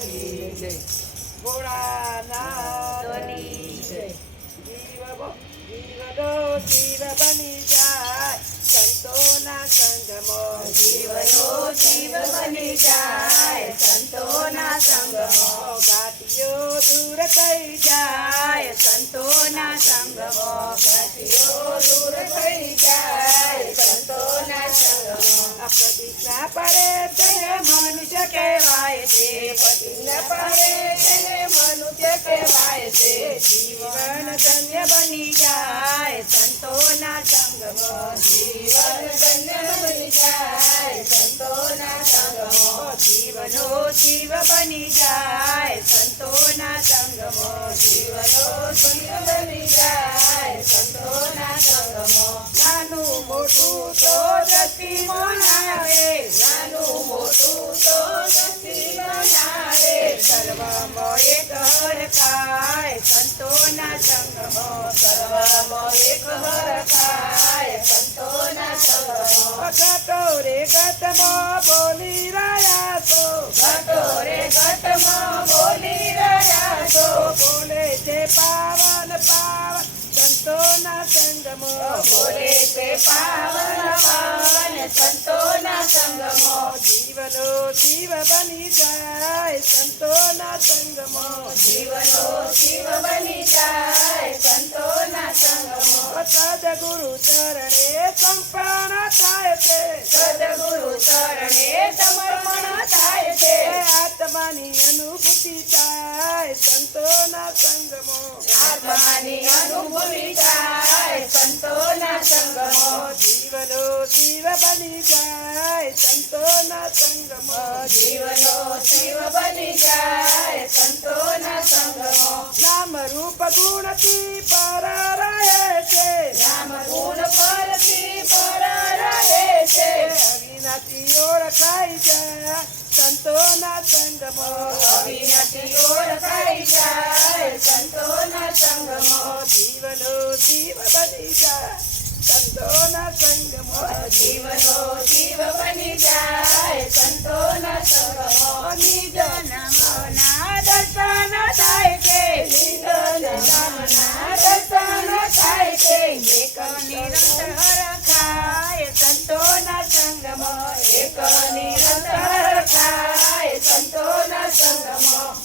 કી જય ભોળાનાથની જય જીવનો જીવ બની જાય સંતોના સંગમાં જીવનો જીવ બની જાય સંતોના સંગમાં ઘાટીઓ દૂર થઈ જાય સંતોના સંગમાં ઘાટીઓ દૂર થઈ જાય સંતોના સંગમાં પ્રતિજ્ઞા પડે તેને મનુષ્ય કહેવાય છે પ્રતિજ્ઞા પડે તેને મનુષ્ય કહેવાય છે જીવન ધન્ય બની જાય સંતોના સંગમાં જીવન ધન્ય બની જાય સંતોના સંગમાં જીવનો જીવ બની જાય સંતોના સંગમાં જીવનો જીવ બની જાય સંતોના સંગમાં નાનું મોટું તો દ્રષ્ટિ બનાવે નાનું મોટું તો દ્રષ્ટિ બનાવે સર્વમાં એક હરખાય સંતોના સંગમાં સર્વમાં એક હરખાય સંતોના સંગમાં ઘટોરે ઘટમાં બોલી રહ્યા છો ઘટોરે ઘટમાં બોલી રહ્યા છો બોલે છે પાવન પાવન સંતોના સંગમાં બોલે છે પાવન પાવન સંતોના સંગમાં જીવનો જીવ બની જાય સંતોના સંગમાં જીવનો જીવ બની જાય સંતોના સંગમાં સદગુરુ ચરણે સંપન્ન થાય છે સદગુરુ ચરણે સમર્પણ થાય છે આત્માની અનુભૂતિ થાય સંતોના સંગમાં આત્માની અનુભૂતિ થાય સંતોના સંગમાં જીવનો જીવ બની જાય સંતોના સંગમાં જીવનો જીવ બની જાય સંતોના સંગમાં નામ રૂપ ગુણથી પર રહે છે નામ ગુણ પરથી પર રહે છે અવિનાશી ઓળખાઈ જાય સંતોના સંગમાં અવિનાશી ઓળખાઈ જાય સંતોના સંગમાં જીવનો જીવ બની જાય સંતોના સંગમાં જીવનો જીવ બની જાય સંતોના સંગમાં નિજ નામના દર્શન થાય છે નિજ નામના દર્શન થાય છે એક નિરંતર હરખાય સંતોના સંગમાં એક નિરંતર હરખાય સંતોના સંગમાં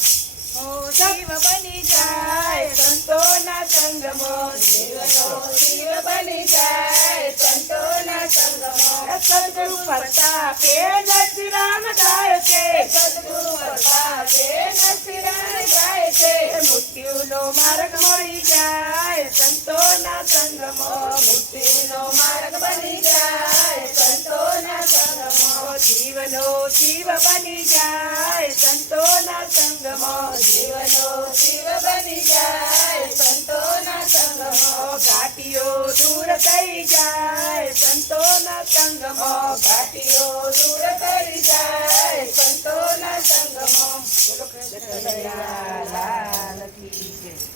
ઓ જીવ બની જાય સંતોના સંગમાં જીવનો જીવ બની જાય સંતોના સંગમાં સદગુરુ પ્રતાપે નરસિંહ જાય છે સદગુરુ પ્રતાપે નરસિંહ જાય છે મૃત્યુનો માર્ગ મળી જાય સંતોના સંગમાં મુક્તિનો માર્ગ બની જાય સંતોના સંગમાં જીવનો જીવ બની જાય સંતોના સંગમાં જીવનો જીવ બની જાય સંતોના સંગમાં ઘાટીઓ દૂર થઈ જાય સંતોના સંગમાં ઘાટીઓ દૂર કરી જાય સંતોના સંગમાં બોલો કૃષ્ણ કનૈયા લાલ કી જય.